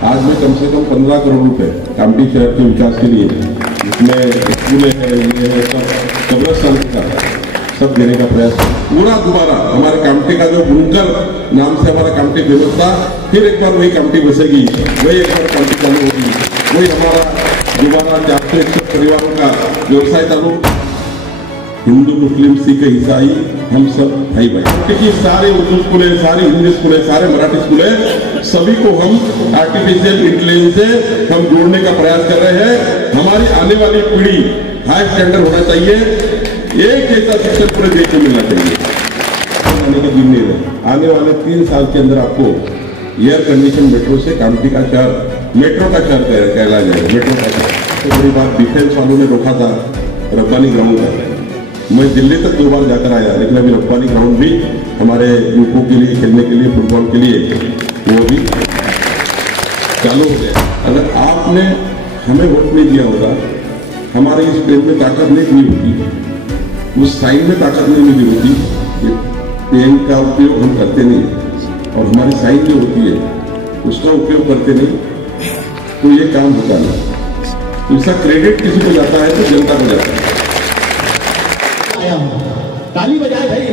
आज मैं कम से कम 15 करोड़ रुपए कामठी शहर के विकास के लिए, जिसमें स्कूल है, ये है, सब कब्रस्तान का सब देने का प्रयास पूरा दोबारा हमारे कामठी का जो बुनकर नाम से हमारा कामठी फेमस था, फिर एक बार वही कामठी बसेगी, वही एक बार कामठी चालू होगी, वही हमारा दोबारा 461 परिवारों का व्यवसाय चालू। हिंदू मुस्लिम सिख ईसाई हम सब भाई भाई, क्योंकि सारे उर्दू स्कूल है, सारे हिंदी स्कूल है, सारे मराठी स्कूल है, सभी को हम आर्टिफिशियल इंटेलिजेंस से हम जोड़ने का प्रयास कर रहे हैं। हमारी आने वाली पीढ़ी हाई स्टैंडर्ड होना चाहिए, एक जैसा शिक्षण पूरे देश में मिलना चाहिए। आने के दिन नहीं रहे, आने वाले 3 साल के अंदर आपको एयर कंडीशन मेट्रो से कामठी का शहर मेट्रो का शहर कहला जाएगा, मेट्रो का शहर। तो बड़ी बात डिफेंस वालों ने रोका था रब्बानी ग्राउंड का, मैं दिल्ली तक 2 बार जाकर आया, लेकिन अभी रब्बानी ग्राउंड भी हमारे युवकों के लिए खेलने के लिए, फुटबॉल के लिए वो भी चालू हो गया। अगर आपने हमें वोट नहीं दिया होगा, हमारे इस पेन में ताकत नहीं मिली होती, उस साइन में ताकत नहीं मिली होती, पेन का उपयोग हम करते नहीं और हमारी साइन जो होती है उसका उपयोग करते नहीं, तो ये काम होता नहीं। इसका क्रेडिट किसी को जाता है तो जनता को जाता है। ताली बजाए भाई,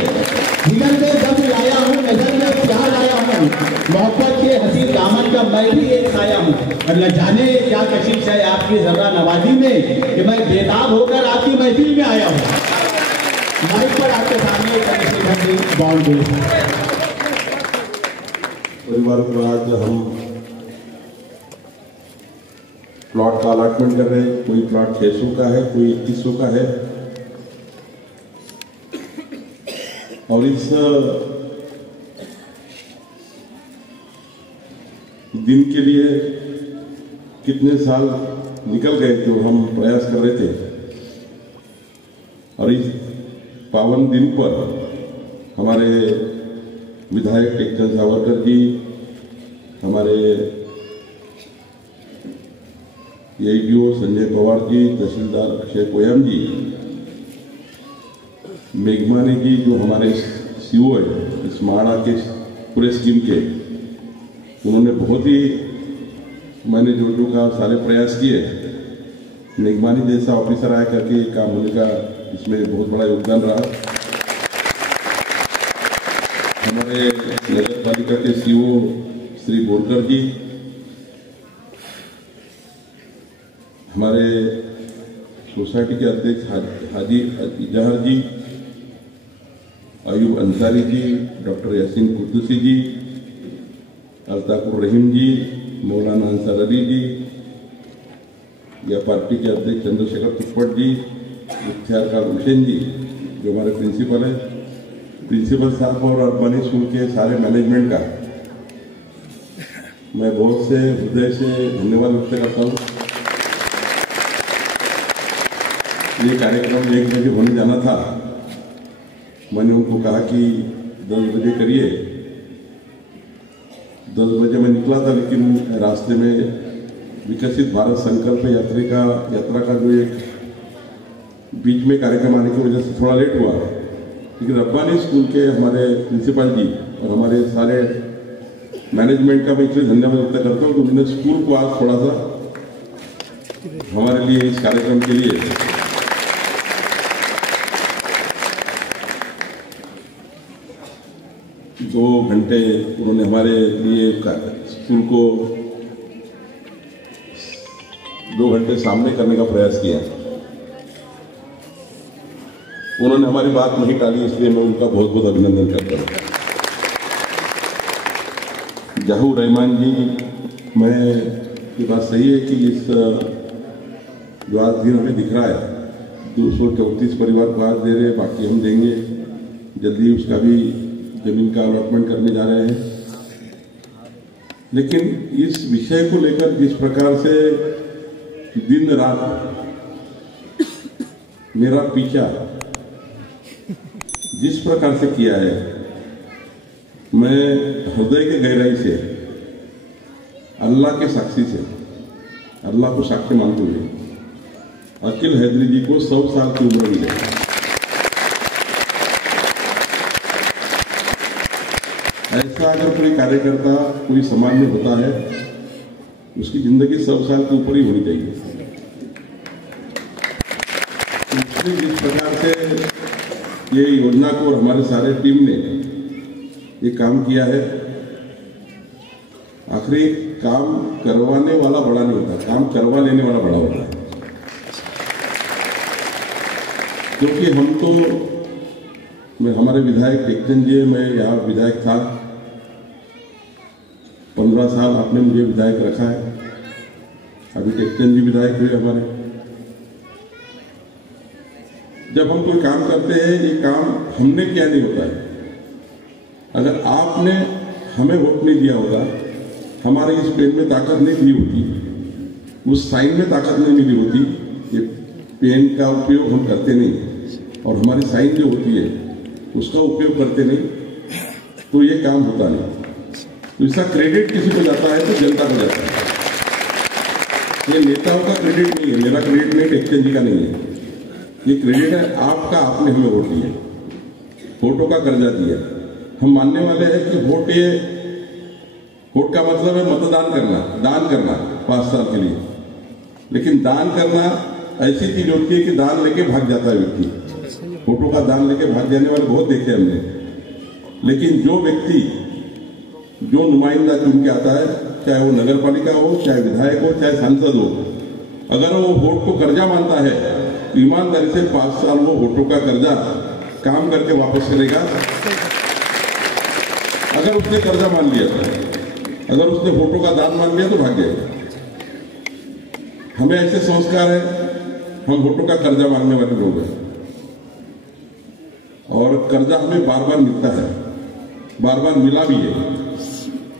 जीवन में जब लाया हूँ, नजर में प्यार लाया हूँ, मोहब्बत के हसीन दामन का मैं भी एक छाया हूँ। और न जाने क्या कशिश है आपकी जर्रा नवाजी में कि मैं बेताब होकर आपकी महफिल में आया हूँ। माइक पर आपके सामने परिवार को आज हम प्लॉट का अलॉटमेंट कर रहे हैं। कोई प्लॉट 600 का है, कोई 2100 का है। और इस दिन के लिए कितने साल निकल गए तो हम प्रयास कर रहे थे, और इस पावन दिन पर हमारे विधायक टेकचंद सावरकर जी, हमारे एडीओ संजय पवार जी, तहसीलदार अक्षय कोयम जी, मेघमानी जी जो हमारे सीओ है इस माड़ा के पूरे स्कीम के, उन्होंने बहुत ही मैंने जो का सारे प्रयास किए। मेघमानी जैसा ऑफिसर आया करके काम होने का इसमें बहुत बड़ा योगदान रहा। हमारे नगर पालिका के सीओ श्री बोरकर जी, हमारे सोसाइटी के अध्यक्ष हाजी इजहार जी, अयूब अंसारी जी, डॉक्टर यासीन कुद्दूसी जी, अल्ताकुर रहीम जी, मौलाना अंसार अली जी, या पार्टी के अध्यक्ष चंद्रशेखर तुप्पट जी, इख्तियार खान हुसैन जी जो हमारे प्रिंसिपल हैं, प्रिंसिपल साहब और रब्बानी स्कूल के सारे मैनेजमेंट का मैं बहुत से हृदय से धन्यवाद व्यक्त करता हूँ। ये कार्यक्रम 1 बजे होने जाना था, मैंने उनको कहा कि 10 बजे करिए। 10 बजे मैं निकला था, लेकिन रास्ते में विकसित भारत संकल्प यात्रा का जो एक बीच में कार्यक्रम आने की वजह से थोड़ा लेट हुआ, लेकिन रब्बानी स्कूल के हमारे प्रिंसिपल जी और हमारे सारे मैनेजमेंट का मैं इसलिए धन्यवाद व्यक्त करता हूँ कि उन्होंने स्कूल को आज थोड़ा सा हमारे लिए इस कार्यक्रम के लिए दो घंटे उन्होंने हमारे लिए स्कूल को 2 घंटे सामने करने का प्रयास किया। उन्होंने हमारी बात नहीं टाली, इसलिए मैं उनका बहुत बहुत अभिनंदन करता हूँ। जहूर रहमान जी, मैं ये बात सही है कि इस जो आज दिन हमें दिख रहा है 234 परिवार को आज दे रहे हैं, बाकी हम देंगे जल्दी, उसका भी जमीन का अलॉटमेंट करने जा रहे हैं। लेकिन इस विषय को लेकर जिस प्रकार से दिन रात मेरा पीछा जिस प्रकार से किया है, मैं हृदय के गहराई से अल्लाह के साक्षी से, अल्लाह को साक्षी मानते हुए अकील हैदरी जी को 100 साल की उम्र मिले। ऐसा अगर कोई कार्यकर्ता कोई समाज में होता है उसकी जिंदगी 100 साल के ऊपर ही होनी चाहिए। उसने जिस प्रकार से ये योजना को और हमारे सारे टीम ने ये काम किया है, आखिरी काम करवाने वाला बड़ा नहीं होता, काम करवा लेने वाला बड़ा होता है। क्योंकि हम तो हमारे विधायक टेकचंद जी, मैं यहाँ विधायक था, 15 साल आपने मुझे विधायक रखा है, अभी टेकचंद जी विधायक हुए हमारे। जब हम कोई काम करते हैं, ये काम हमने किया नहीं होता है। अगर आपने हमें वोट नहीं दिया होता, हमारे इस पेन में ताकत नहीं दी होती, उस साइन में ताकत नहीं मिली होती, ये पेन का उपयोग हम करते नहीं और हमारी साइन जो होती है उसका उपयोग करते नहीं, तो ये काम होता नहीं। तो इसका क्रेडिट किसी को जाता है तो जनता को जाता है। ये नेताओं का क्रेडिट नहीं है, मेरा क्रेडिट नहीं, टेकचंद जी का नहीं है। ये क्रेडिट है आपका, आपने हमें वोट दिया, वोटों का कर्जा दिया। हम मानने वाले हैं कि वोट का मतलब है मतदान करना, दान करना 5 साल के लिए। लेकिन दान करना ऐसी चीज होती है कि दान लेके भाग जाता है व्यक्ति। वोटों का दान लेके भाग जाने वाले बहुत देखे हमने। लेकिन जो व्यक्ति जो नुमाइंदा चुन के आता है, चाहे वो नगर पालिका हो, चाहे विधायक हो, चाहे सांसद हो, अगर वो वोट को कर्जा मानता है तो ईमानदारी से 5 साल वो वोटों का कर्जा काम करके वापस करेगा। अगर उसने कर्जा मान लिया था, अगर उसने वोटों का दान मान लिया तो भाग जाएगा। हमें ऐसे संस्कार है, हम वोटों का कर्जा मांगने वाले लोग हैं और कर्जा हमें बार बार मिलता है, बार बार मिला भी है।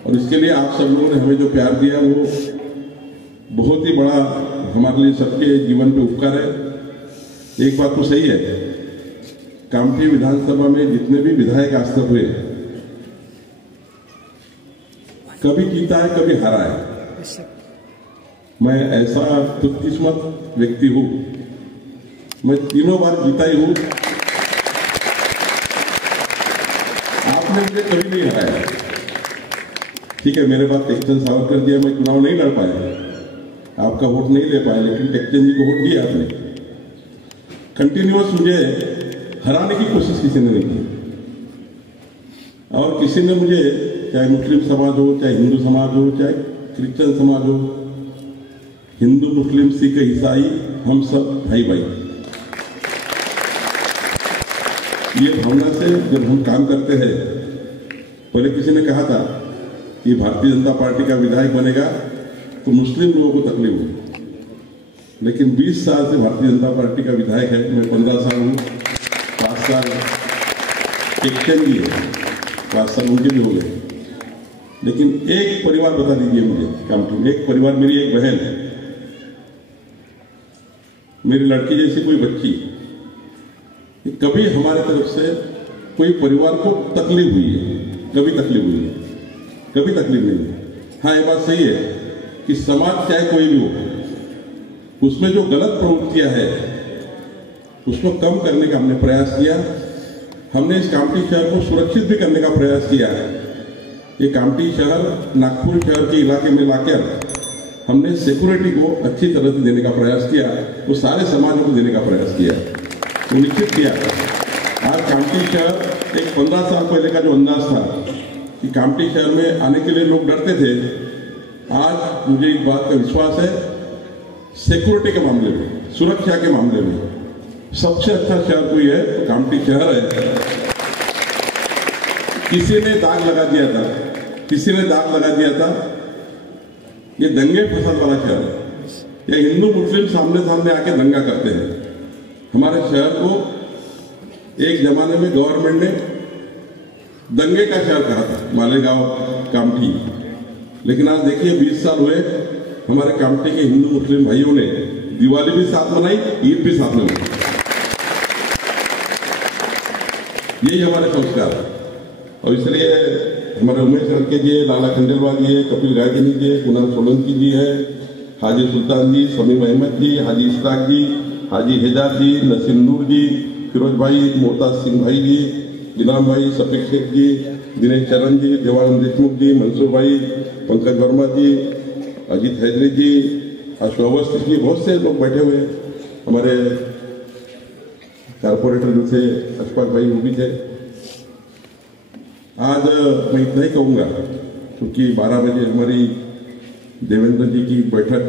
और इसके लिए आप सब लोगों ने हमें जो प्यार दिया वो बहुत ही बड़ा हमारे लिए सबके जीवन पे उपकार है। एक बात तो सही है, कामठी विधानसभा में जितने भी विधायक आज तक हुए, कभी जीता है कभी हारा है। मैं ऐसा खुदकिस्मत व्यक्ति हूं, मैं 3 बार जीता ही हूं। आपने मुझे कभी नहीं हराया। ठीक है, मेरे पास टेकचंद सावरकर दिया, मैं चुनाव नहीं लड़ पाया, आपका वोट नहीं ले पाया, लेकिन टेकचंद जी को वोट दिया आपने। कंटिन्यूअस मुझे हराने की कोशिश किसी ने नहीं की। और किसी ने मुझे, चाहे मुस्लिम समाज हो, चाहे हिंदू समाज हो, चाहे क्रिश्चियन समाज हो, हिंदू मुस्लिम सिख ईसाई, हम सब भाई भाई। ये भावना से जब हम काम करते हैं, पहले किसी ने कहा था कि भारतीय जनता पार्टी का विधायक बनेगा तो मुस्लिम लोगों को तकलीफ होगी, लेकिन 20 साल से भारतीय जनता पार्टी का विधायक है। मैं 15 साल हूँ, 5 साल टेकचंद जी है, 5 साल उनके भी हो गए। लेकिन एक परिवार बता दीजिए मुझे कामठी में, एक परिवार, मेरी एक बहन है, मेरी लड़की जैसी कोई बच्ची, कभी हमारे तरफ से कोई परिवार को तकलीफ हुई है? कभी तकलीफ हुई है? कभी तकलीफ नहीं है। हाँ, ये बात सही है कि समाज चाहे कोई भी हो, उसमें जो गलत प्रवृत्तियां है उसको कम करने का हमने प्रयास किया। हमने इस कामठी शहर को सुरक्षित भी करने का प्रयास किया है। ये कामठी शहर नागपुर शहर के इलाके में लाकर हमने सिक्योरिटी को अच्छी तरह से देने का प्रयास किया, वो सारे समाजों को देने का प्रयास किया, सुनिश्चित किया। आज कामठी शहर एक 15 साल पहले का जो अंदाज था कि कामठी शहर में आने के लिए लोग डरते थे, आज मुझे इस बात का विश्वास है, सिक्योरिटी के मामले में, सुरक्षा के मामले में सबसे अच्छा शहर कोई है तो कामठी शहर है। किसी ने दाग लगा दिया था, किसी ने दाग लगा दिया था, ये दंगे फसाद वाला शहर है, या हिंदू मुस्लिम सामने सामने आके दंगा करते हैं। हमारे शहर को एक जमाने में गवर्नमेंट ने दंगे का शहर कहा था, मालेगांव कामठी। लेकिन आज देखिए 20 साल हुए, हमारे कामठी के हिंदू मुस्लिम भाइयों ने दिवाली भी साथ मनाई, ईद भी साथ मनाई। यही हमारे संस्कार है। और इसलिए हमारे उमेश लड़के जी है, लाला खंडेलवाल जी है, कपिल गायकनी जी है, कुणाल सोलंकी जी है, हाजी सुल्तान जी, समीम अहमद जी, हाजी इश्ताक जी, हाजी हेजाज जी, नसीम नूर जी, फिरोज भाई, मोहताज सिंह भाई जी, इनाम भाई, सफीक शेख जी, दिनेश चरण जी, देवानंद देशमुख जी, मंसूर भाई, पंकज वर्मा जी, अजीत हैदरी जी, अशोक अवस्थी जी, बहुत से लोग बैठे हुए हैं। हमारे कारपोरेटर जो थे अशफाक भाई, वो भी थे। आज मैं इतना ही कहूँगा, क्योंकि 12 बजे हमारी देवेंद्र जी की बैठक,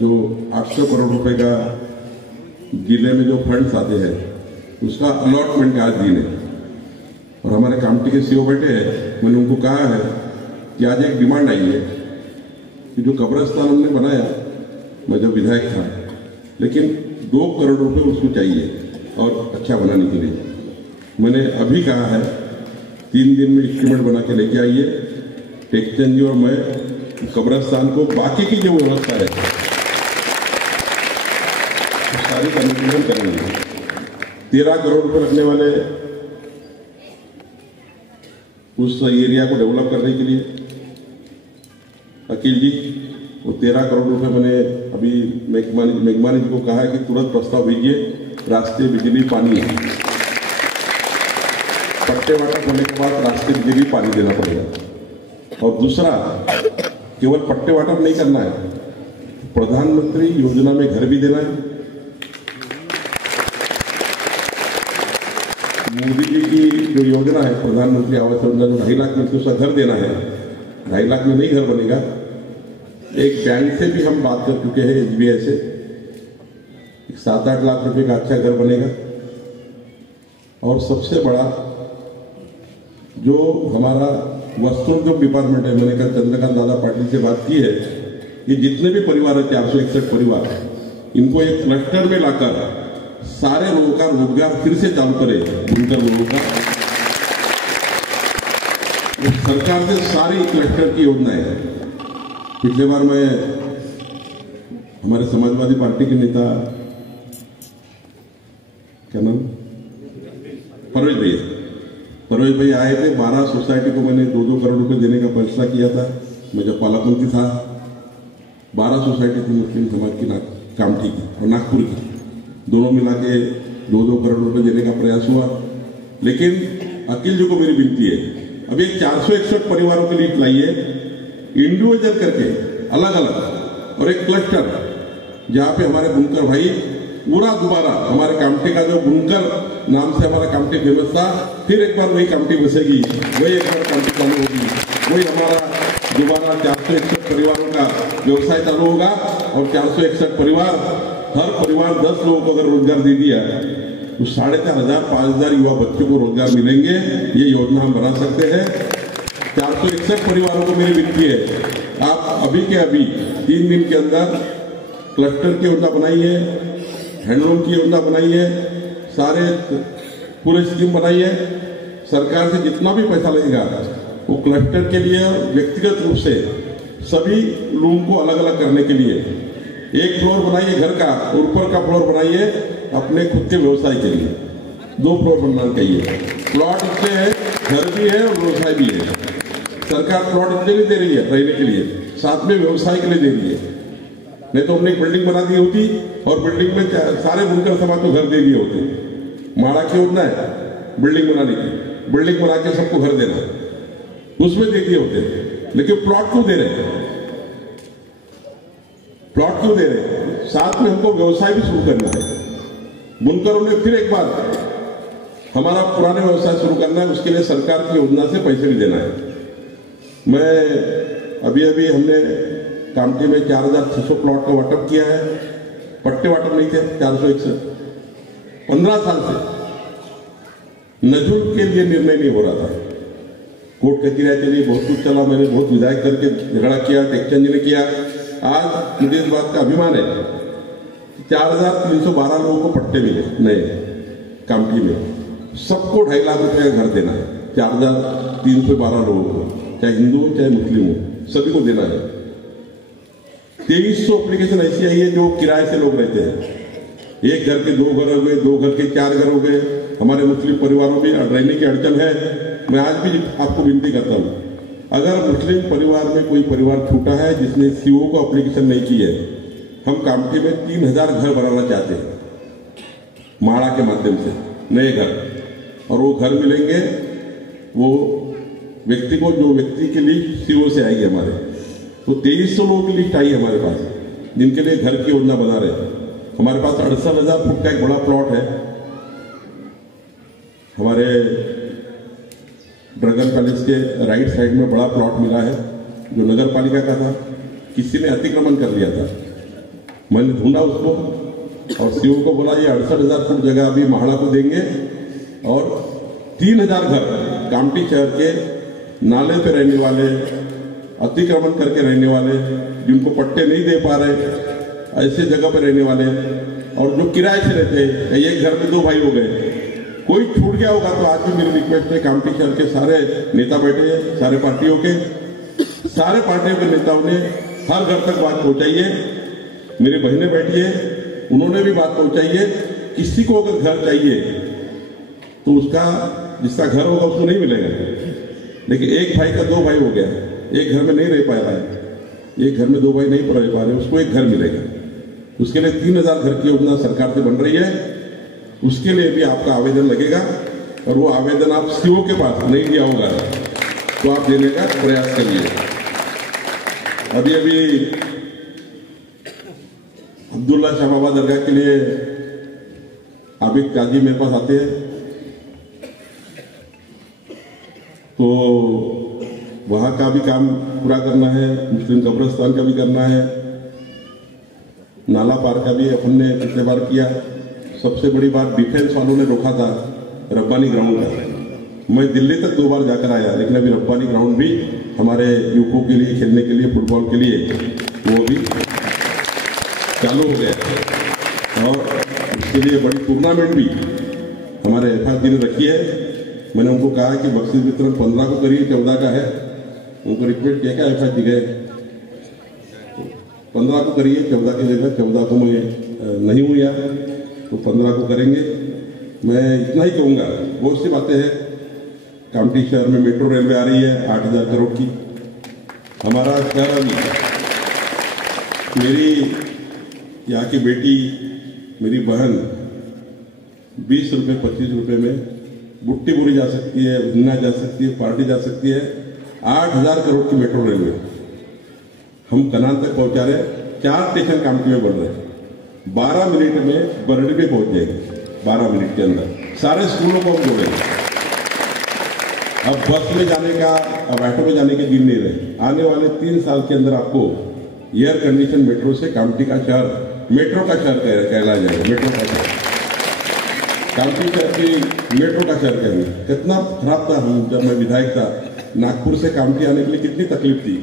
जो 800 करोड़ रुपए का जिले में जो फंड्स आते हैं उसका अलॉटमेंट आज दिन है, और हमारे कामटी के सीओ बैठे हैं। मैंने उनको कहा है कि आज एक डिमांड आई है कि जो कब्रिस्तान हमने बनाया, मैं जब विधायक था, लेकिन 2 करोड़ रुपए उसको चाहिए और अच्छा बनाने के लिए। मैंने अभी कहा है 3 दिन में एस्टीमेट बना के लेके आइए, टेक्चंद जी और मैं कब्रिस्तान को बाकी की जो व्यवस्था है तो सारी कमिटमेंट करेंगे। 13 करोड़ रुपए लगने वाले उस एरिया को डेवलप करने के लिए। अकील जी, वो 13 करोड़ रुपए मैंने अभी मेघमानी जी को कहा है कि तुरंत प्रस्ताव भेजिए, रास्ते, बिजली, पानी है। पट्टे वाटप होने के बाद रास्ते, बिजली, पानी देना पड़ेगा। और दूसरा, केवल पट्टे वाटप नहीं करना है, प्रधानमंत्री योजना में घर भी देना है। मोदी जी की जो योजना है प्रधानमंत्री आवास योजना, जो 2.5 लाख में उसका घर देना है, 2.5 लाख में नहीं घर बनेगा। एक बैंक से भी हम बात कर चुके हैं, SBI से 7-8 लाख रुपए का अच्छा घर बनेगा। और सबसे बड़ा जो हमारा वस्त्रोद्योग डिपार्टमेंट है, मैंने कल चंद्रकांत दादा पाटिल से बात की है कि जितने भी परिवार है, 461 परिवार, इनको एक क्लस्टर में लाकर सारे लोगों का रोजगार फिर से चालू करे, बुनकर लोगों का। सरकार से सारी क्लस्टर की योजना है। पिछले बार मैं हमारे समाजवादी पार्टी के नेता, क्या नाम, परवेज भैया आए थे। 12 सोसाइटी को मैंने 2-2 करोड़ रुपए देने का फैसला किया था, मैं जब पालापंथी था। 12 सोसाइटी थी मुस्लिम समाज की, कामठी की और नागपुर की, दोनों मिला के 2-2 करोड़ रुपए देने का प्रयास हुआ। लेकिन अकील जी को मेरी विनती है, अभी 461 परिवारों की लिस्ट लाइए, इंडिविजुअल करके अलग अलग, और एक क्लस्टर जहां पे हमारे बुनकर भाई पूरा दोबारा हमारे कामठी का जो बुनकर नाम से हमारा कामठी फेमस था, फिर एक बार वही कामठी बसेगी, वही एक बार कामठी चालू होगी, वही हमारा दोबारा 461 परिवारों का व्यवसाय चालू होगा। और 461 परिवार, हर परिवार 10 लोगों को अगर रोजगार दे दिया तो 4,500-5,000 युवा बच्चों को रोजगार मिलेंगे। ये योजना हम बना सकते हैं। 461 परिवारों को मेरी विनती है, आप अभी के अभी 3 दिन के अंदर क्लस्टर की योजना बनाइए, हैंडलूम की योजना बनाइए, सारे पूरे स्कीम बनाइए। सरकार से जितना भी पैसा लगेगा वो क्लस्टर के लिए व्यक्तिगत रूप से सभी लोगों को अलग अलग करने के लिए 1 फ्लोर बनाइए घर का, ऊपर का फ्लोर बनाइए अपने खुद के व्यवसाय के लिए। 2 फ्लोर बनना चाहिए। प्लॉट इससे है, घर भी है और व्यवसाय भी है। सरकार प्लॉट इसलिए नहीं दे रही है रहने के लिए, साथ में व्यवसाय के लिए दे रही है। नहीं तो हमने एक बिल्डिंग बना दी होती और बिल्डिंग में सारे बुनकर समाज को घर दे दिए होते। माड़ा की योजना है बिल्डिंग बनाने की, बिल्डिंग बना के सबको घर देना, उसमें दे दिए होते। लेकिन प्लॉट क्यों दे रहे हैं? प्लॉट क्यों दे रहे हैं? साथ में हमको व्यवसाय भी शुरू करना है। बुनकरों ने फिर एक बार हमारा पुराने व्यवसाय शुरू करना है, उसके लिए सरकार की योजना से पैसे भी देना है। मैं अभी हमने कामठी में 4,600 प्लॉट का वाटअप किया है। पट्टे वाटअप नहीं थे, 461। 15 साल से नजुल के लिए निर्णय नहीं हो रहा था। कोर्ट कचहरियां चली, बहुत कुछ चला, मैंने बहुत विधायक करके झगड़ा किया, टेक्चंद जी ने किया। आज मुझे इस बात का अभिमान है, 4,312 लोगों को पट्टे मिले नए कामठी में। सबको 2.5 लाख रुपए का घर देना है, 4,312 लोगों को, चाहे हिंदू हो चाहे मुस्लिम हो, सभी को देना है। 2300 एप्लीकेशन ऐसी आई है जो किराए से लोग रहते हैं। एक घर के 2 घर हो गए, 2 घर के 4 घर हो गए। हमारे मुस्लिम परिवारों में रहने की अड़चन है। मैं आज भी आपको विनती करता हूं, अगर मुस्लिम परिवार में कोई परिवार छूटा है जिसने सीओ को एप्लीकेशन नहीं की है, हम कामठी में 3000 घर बनाना चाहते हैं माड़ा के माध्यम से, नए घर। और वो घर मिलेंगे वो व्यक्ति को, जो व्यक्ति के लिए सीओ से आएगी हमारे। तो 2300 लोगों की लिस्ट आई है हमारे पास, जिनके लिए घर की योजना बना रहे हैं। हमारे पास 68,000 फुट का एक बड़ा प्लॉट है हमारे ड्रैगन पैलेस के राइट साइड में, बड़ा प्लॉट मिला है जो नगर पालिका का था, किसी ने अतिक्रमण कर लिया था। मैंने ढूंढा उसको और सीओ को बोला ये 68,000 फुट जगह अभी महाड़ा को देंगे और 3,000 घर कामठी शहर के नाले पे रहने वाले, अतिक्रमण करके रहने वाले, जिनको पट्टे नहीं दे पा रहे, ऐसे जगह पे रहने वाले और जो किराए से रहते हैं, एक घर में 2 भाई हो गए, कोई छूट गया होगा तो आज भी मेरी रिक्वेस्ट है, कामठी शहर के सारे नेता बैठे हैं, सारे पार्टियों के, सारे पार्टियों के नेताओं ने हर घर तक बात पहुंचाई है। मेरी बहनें बैठी है, उन्होंने भी बात पहुंचाई है। किसी को अगर घर चाहिए तो उसका, जिसका घर होगा उसको नहीं मिलेगा, लेकिन एक भाई का 2 भाई हो गया, एक घर में नहीं रह पा रहा है, एक घर में 2 भाई नहीं रह पा रहे, उसको एक घर मिलेगा। उसके लिए 3,000 घर की योजना सरकार से बन रही है, उसके लिए भी आपका आवेदन लगेगा और वो आवेदन आप सीओ के पास नहीं दिया होगा तो आप देने का प्रयास करिए। अभी अब्दुल्ला शाह बाबा दरगाह के लिए आबिद काजी मेरे पास आते हैं, तो वहां का भी काम पूरा करना है, मुस्लिम कब्रिस्तान का भी करना है, नाला पार का भी अपन ने पिछले बार किया। सबसे बड़ी बात डिफेंस वालों ने रोका था रब्बानी ग्राउंड का। मैं दिल्ली तक 2 बार जाकर आया, लेकिन अभी रब्बानी ग्राउंड भी हमारे युवकों के लिए खेलने के लिए, फुटबॉल के लिए वो भी चालू हो गया और उसके लिए बड़ी टूर्नामेंट भी हमारे एफआईजी ने रखी है। मैंने उनको कहा कि बख्शीश वितरण 15 को करिए, 14 का है, उनको रिक्वेस्ट किया क्या एफआईजी गए 15 को करिए, 14 की जगह 14 को मैं नहीं हुआ तो 15 को करेंगे। मैं इतना ही कहूँगा, बहुत सी बातें हैं। कामठी शहर में मेट्रो रेलवे आ रही है 8,000 करोड़ की। हमारा शहर अभी, मेरी यहाँ की बेटी, मेरी बहन 20 रुपये 25 रुपये में बुट्टी बुरी जा सकती है, उन्ना जा सकती है, पार्टी जा सकती है। 8,000 करोड़ की मेट्रो रेलवे हम कनान तक पहुंचा रहे हैं। 4 स्टेशन कामठी में बन रहे हैं। 12 मिनट में बरड़ी पे पहुंच जाएंगे, 12 मिनट के अंदर सारे स्कूलों को हम जोड़ेंगे। अब बस में जाने का, अब ऑटो में जाने के दिन नहीं रहे। आने वाले 3 साल के अंदर आपको एयर कंडीशन मेट्रो से कामठी का शहर मेट्रो का शहर कहलाया जाएगा। मेट्रो का शहर, कामठी शहर की मेट्रो का शहर कहेंगे। कितना खराब था, हम जब मैं विधायक था, नागपुर से कामठी आने के लिए कितनी तकलीफ थी।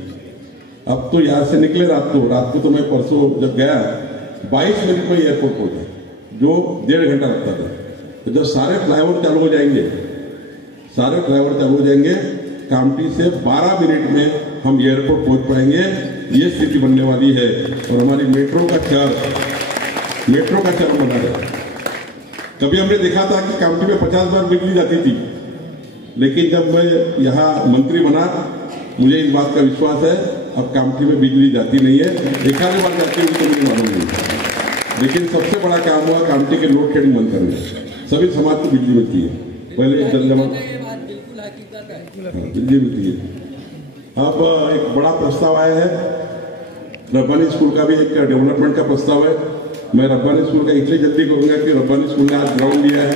अब तो यहाँ से निकले रात को तो मैं परसों जब गया 22 मिनट में एयरपोर्ट पहुंचा, जो 1.5 घंटा लगता था। तो जब सारे फ्लाईओवर चालू हो जाएंगे, कामठी से 12 मिनट में हम एयरपोर्ट पहुंच पाएंगे। ये स्थिति बनने वाली है और हमारी मेट्रो का शहर बना है। कभी हमने देखा था कि कामठी में 50 बार बिजली जाती थी, लेकिन जब मैं यहाँ मंत्री बना, मुझे इस बात का विश्वास है अब कामठी में बिजली जाती नहीं है। एक आधी बार जाती हुई तो मुझे मालूम नहीं, लेकिन सबसे बड़ा काम हुआ कामठी के लोड शेडिंग बंद करना। सभी समाज को बिजली मिलती है, पहले जल जमा बिजली मिलती है। अब एक बड़ा प्रस्ताव आया है, रब्बानी स्कूल का भी एक डेवलपमेंट का प्रस्ताव है। मैं रब्बानी स्कूल का इसलिए जल्दी करूंगा कि रब्बानी स्कूल ने आज ग्राउंड लिया है,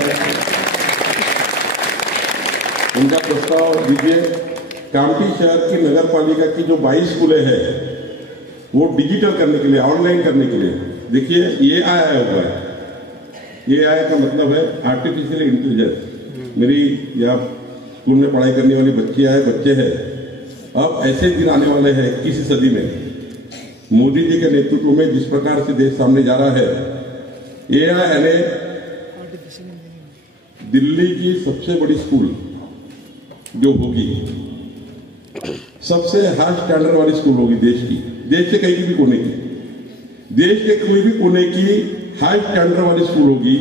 उनका प्रस्ताव दीजिए। कामठी शहर की नगर पालिका की जो 22 स्कूलें हैं वो डिजिटल करने के लिए, ऑनलाइन करने के लिए, देखिए ये आया हुआ है। ये आया का मतलब है आर्टिफिशियल इंटेलिजेंस। मेरी यहाँ स्कूल में पढ़ाई करने वाली बच्चे हैं। अब ऐसे दिन आने वाले हैं 21वीं सदी में, मोदी जी के नेतृत्व में जिस प्रकार से देश सामने जा रहा है, एआई ने दिल्ली की सबसे बड़ी स्कूल जो होगी, सबसे हाई स्टैंडर्ड वाली स्कूल होगी देश की, देश के कहीं भी कोने की, देश के कोई भी कोने की हाई स्टैंडर्ड वाली स्कूल होगी।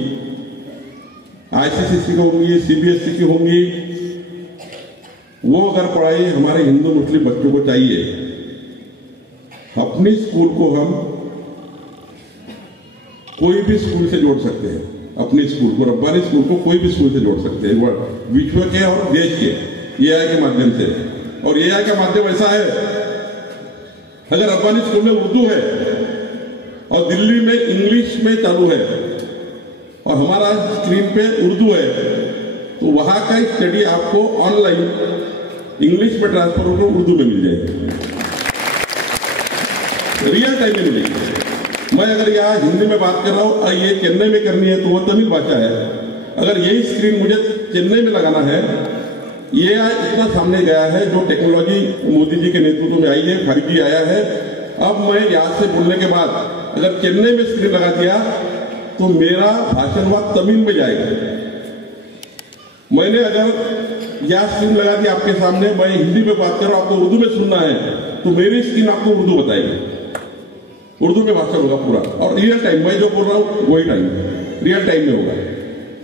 आईसीएसई की होंगी, सीबीएसई की होंगी। वो अगर पढ़ाई हमारे हिंदू मुस्लिम बच्चों को चाहिए, अपनी स्कूल को हम कोई भी स्कूल से जोड़ सकते हैं। अपनी स्कूल को, रब्बानी स्कूल को कोई भी स्कूल से जोड़ सकते हैं, विश्व के और देश के एआई के माध्यम से। और एआई का माध्यम ऐसा है, अगर अफगानी स्कूल में उर्दू है और दिल्ली में इंग्लिश में चालू है और हमारा स्क्रीन पे उर्दू है, तो वहां का स्टडी आपको ऑनलाइन इंग्लिश में ट्रांसफर होकर उर्दू में मिल जाएगी, रियल टाइम में मिलेगी। मैं अगर यहाँ हिंदी में बात कर रहा हूँ और ये चेन्नई में करनी है तो वो तमिल भाषा है। अगर यही स्क्रीन मुझे चेन्नई में लगाना है, ये इतना सामने गया है, जो टेक्नोलॉजी मोदी जी के नेतृत्व में आई है, 5G आया है। अब मैं यहाँ से बोलने के बाद अगर चेन्नई में स्क्रीन लगा दिया तो मेरा भाषण वहां तमिल में जाएगा। मैंने अगर यह स्क्रीन लगा दी आपके सामने, मैं हिंदी में बात कर रहा हूं, आपको उर्दू में सुनना है, तो मेरी स्क्रीन आपको उर्दू बताएगी, उर्दू में भाषण होगा पूरा, और रियल टाइम मैं जो बोल रहा हूं वही टाइम रियल टाइम में होगा।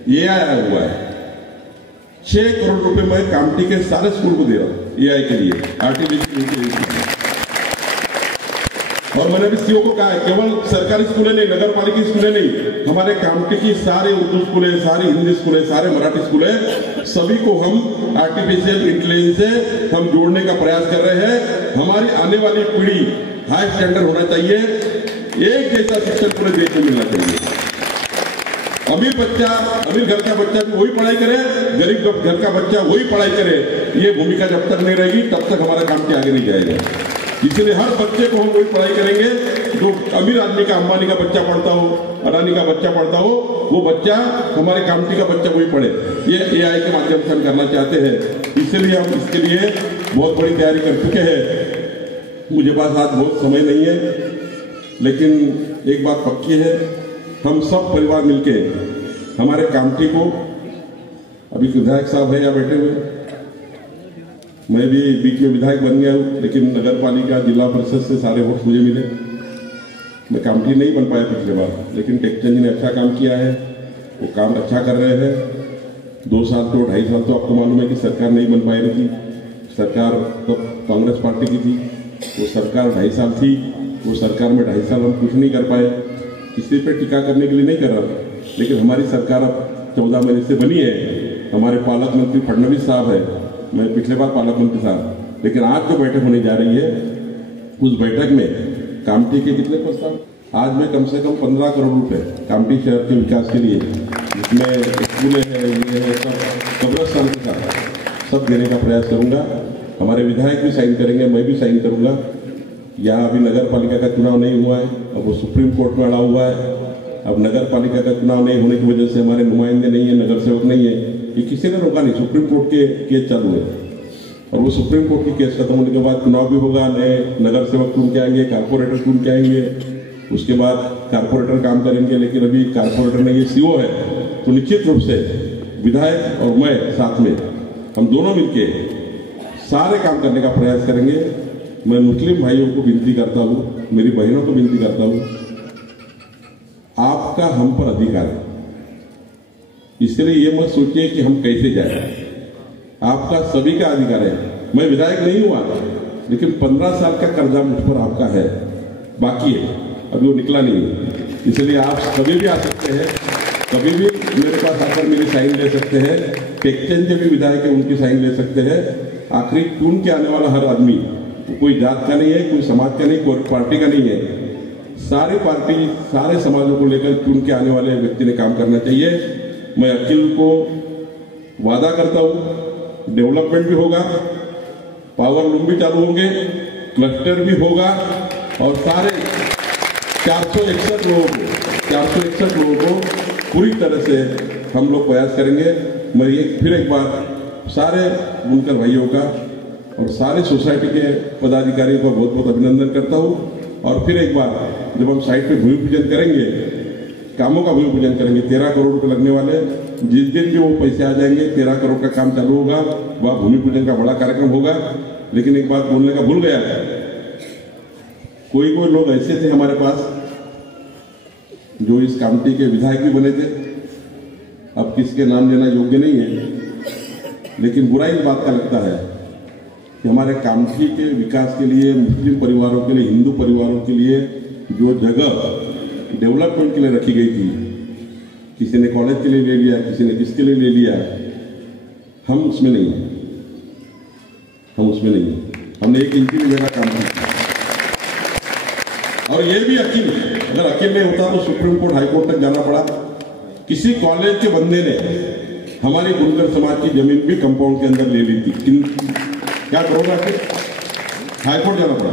ये आया हुआ है 6 करोड़ रुपए मैं कामटी के सारे स्कूल को दे रहा हूं AI के लिए, आर्टिफिशियल इंटेलिजेंस। और मैंने भी सीओ को कहा है, केवल सरकारी स्कूलें नहीं, नगर पालिका स्कूलें नहीं, हमारे कामटी की सारे उर्दू स्कूलें, सारी हिंदी स्कूलें, सारे मराठी स्कूलें, सभी को हम आर्टिफिशियल इंटेलिजेंस से हम जोड़ने का प्रयास कर रहे हैं। हमारी आने वाली पीढ़ी हाई स्टैंडर्ड होना चाहिए, एक जैसा शिक्षण पूरे देश में मिलना चाहिए। अमीर घर का बच्चा भी वही पढ़ाई करे, गरीब घर का बच्चा वही पढ़ाई करे। ये भूमिका जब तक नहीं रहेगी तब तक हमारा कामटी आगे नहीं जाएगा। इसलिए हर बच्चे को हम वही पढ़ाई करेंगे जो अमीर आदमी का, अंबानी का बच्चा पढ़ता हो, अडानी का बच्चा पढ़ता हो, वो बच्चा हमारे कामटी का बच्चा वही पढ़े। ये AI के माध्यम से हम करना चाहते हैं। इसलिए हम इसके लिए बहुत बड़ी तैयारी कर चुके हैं। मुझे पास आज बहुत समय नहीं है, लेकिन एक बात पक्की है, हम सब परिवार मिलके हमारे कामटी को, अभी विधायक साहब है या बैठे हुए, मैं भी बीच में विधायक बन गया हूं, लेकिन नगर पालिका जिला परिषद से सारे वोट मुझे मिले। मैं कामटी नहीं बन पाया पिछले बार, लेकिन टेक्चंद जी ने अच्छा काम किया है, वो काम अच्छा कर रहे हैं। 2 साल तो 2.5 साल तो आपको मालूम है कि सरकार नहीं बन पाई थी। सरकार तो कांग्रेस पार्टी की थी, वो सरकार 2.5 साल थी, वो सरकार में 2.5 साल हम कुछ नहीं कर पाए। किसी पे टीका करने के लिए नहीं कर रहा, लेकिन हमारी सरकार अब 14 महीने से बनी है। हमारे पालक मंत्री फडणवीस साहब है, मैं पिछले बार पालक मंत्री साहब, लेकिन आज जो बैठक होने जा रही है, उस बैठक में कामटी के कितने प्रस्ताव, आज मैं कम से कम 15 करोड़ रुपए कामटी शहर के विकास के लिए, जिसमें स्कूलें हैं, ये है, सब कब्रिस्तान के साथ सब देने का प्रयास करूंगा। हमारे विधायक भी साइन करेंगे, मैं भी साइन करूंगा। यहाँ अभी नगर पालिका का चुनाव नहीं हुआ है, अब वो सुप्रीम कोर्ट में अड़ा हुआ है। अब नगर पालिका का चुनाव नहीं होने की वजह से हमारे नुमाइंदे नहीं है, नगर सेवक नहीं है, ये किसी ने रोका नहीं। सुप्रीम कोर्ट के केस चालू है, और वो सुप्रीम कोर्ट की केस खत्म होने के बाद चुनाव भी होगा, नए नगर सेवक चुन के आएंगे, कारपोरेटर चुन के आएंगे, उसके बाद कारपोरेटर काम करेंगे। लेकिन अभी कारपोरेटर में ये सीओ है, तो निश्चित रूप से विधायक और मैं साथ में, हम दोनों मिलके सारे काम करने का प्रयास करेंगे। मैं मुस्लिम भाइयों को विनती करता हूँ, मेरी बहनों को विनती करता हूँ, आपका हम पर अधिकार है, इसलिए ये मत सोचिए कि हम कैसे जाए, आपका सभी का अधिकार है। मैं विधायक नहीं हुआ, लेकिन 15 साल का कर्जा मुझ पर आपका है, बाकी है, अभी वो निकला नहीं है। इसलिए आप कभी भी आ सकते हैं, कभी भी मेरे पास आकर मेरी साइन ले सकते हैं। टेक्चंद जो भी विधायक है उनकी साइन ले सकते हैं। आखिरी चुन के आने वाला हर आदमी कोई जात का नहीं है, कोई समाज का नहीं, कोई पार्टी का नहीं है, सारी पार्टी, सारे समाजों को लेकर चुन के आने वाले व्यक्ति ने काम करना चाहिए। मैं अखिल को वादा करता हूं, डेवलपमेंट भी होगा, पावर लूम भी चालू होंगे, क्लस्टर भी होगा, और सारे 461 लोगों को पूरी तरह से हम लोग प्रयास करेंगे। मैं फिर एक बार सारे बुनकर भाइयों का और सारे सोसाइटी के पदाधिकारियों का बहुत बहुत अभिनंदन करता हूं। और फिर एक बार जब हम साइट पे भूमि पूजन करेंगे, कामों का भूमि पूजन करेंगे, 13 करोड़ रुपए लगने वाले, जिस दिन भी वो पैसे आ जाएंगे 13 करोड़ का काम चालू होगा, वह भूमि पूजन का बड़ा कार्यक्रम होगा। लेकिन एक बात बोलने का भूल गया, कोई लोग ऐसे थे हमारे पास जो इस कामटी के विधायक भी बने थे, अब किसके नाम लेना योग्य नहीं है, लेकिन बुरा इस बात का लगता है कि हमारे कामठी के विकास के लिए, मुस्लिम परिवारों के लिए, हिंदू परिवारों के लिए जो जगह डेवलपमेंट के लिए रखी गई थी, किसी ने कॉलेज के लिए ले लिया, किसी ने किसके लिए ले लिया, हम उसमें नहीं हैं, हमने 1 इंच की जगह काम की। और ये भी यकीन, अगर यकीन नहीं होता तो सुप्रीम कोर्ट हाई कोर्ट तक जाना पड़ा। किसी कॉलेज के बंदे ने हमारी बुनकर समाज की जमीन भी कंपाउंड के अंदर ले ली थी। क्या करोगे? हाई कोर्ट जाना पड़ा,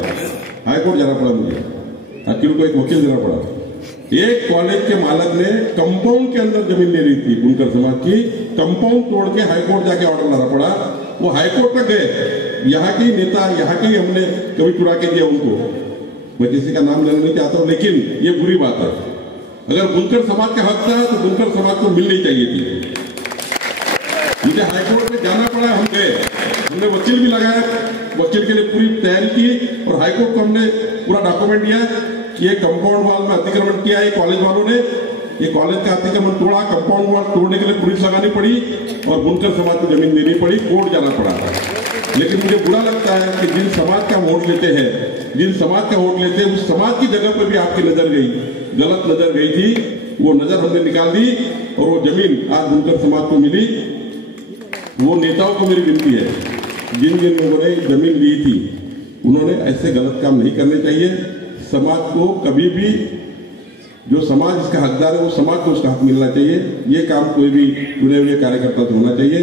हाई कोर्ट जाना पड़ा मुझे, वकील को एक वकील देना पड़ा। एक कॉलेज के मालक ने कंपाउंड के अंदर जमीन ले ली थी बुनकर समाज की, कंपाउंड तोड़ के हाई कोर्ट जाके ऑर्डर लाना पड़ा। वो हाई कोर्ट तक गए, यहाँ के नेता, यहाँ के हमने कभी चुरा के दिया उनको। मैं किसी का नाम लेना नहीं चाहता हूं, लेकिन ये बुरी बात है। अगर बुनकर समाज का हक था तो बुनकर समाज को मिलनी चाहिए थी। मुझे हाईकोर्ट में जाना पड़ा, हम गए, हमने वकील भी लगाया, वकील के लिए पूरी तैयारी की और हाईकोर्ट को हमने पूरा डॉक्यूमेंट दिया कि ये कंपाउंड वॉल में अतिक्रमण किया है कॉलेज वालों ने, ये कॉलेज का अतिक्रमण तोड़ा, कंपाउंड वॉल तोड़ने के लिए पुलिस लगानी पड़ी और बुनकर समाज को जमीन देनी पड़ी, कोर्ट जाना पड़ा। लेकिन मुझे बुरा लगता है कि जिन समाज का वोट लेते हैं, जिन समाज का वोट लेते हैं, उस समाज की जगह पर भी आपकी नजर गई, गलत नजर गई थी, वो नजर हमने निकाल दी और वो जमीन आज बुनकर समाज को मिली। वो नेताओं को मेरी विनती है, जिन जिन लोगों ने जमीन ली थी उन्होंने ऐसे गलत काम नहीं करने चाहिए। समाज को कभी भी, जो समाज इसका हकदार है वो समाज को उसका हक मिलना चाहिए। ये काम कोई भी चुने हुए कार्यकर्ता से होना चाहिए।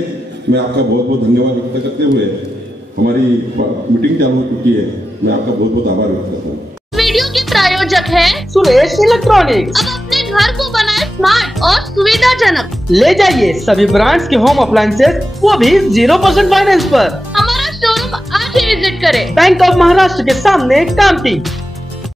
मैं आपका बहुत बहुत धन्यवाद व्यक्त करते हुए, हमारी मीटिंग चालू हो चुकी है, मैं आपका बहुत बहुत आभार व्यक्त करता हूँ। वीडियो के प्रायोजक है सुरेश इलेक्ट्रॉनिक्स। अब अपने घर को बनाए स्मार्ट और सुविधाजनक। ले जाइए सभी ब्रांड्स के होम अप्लायंसेज, वो भी 0% फाइनेंस पर। हमारा शोरूम आज ही विजिट करें। बैंक ऑफ महाराष्ट्र के सामने कामठी।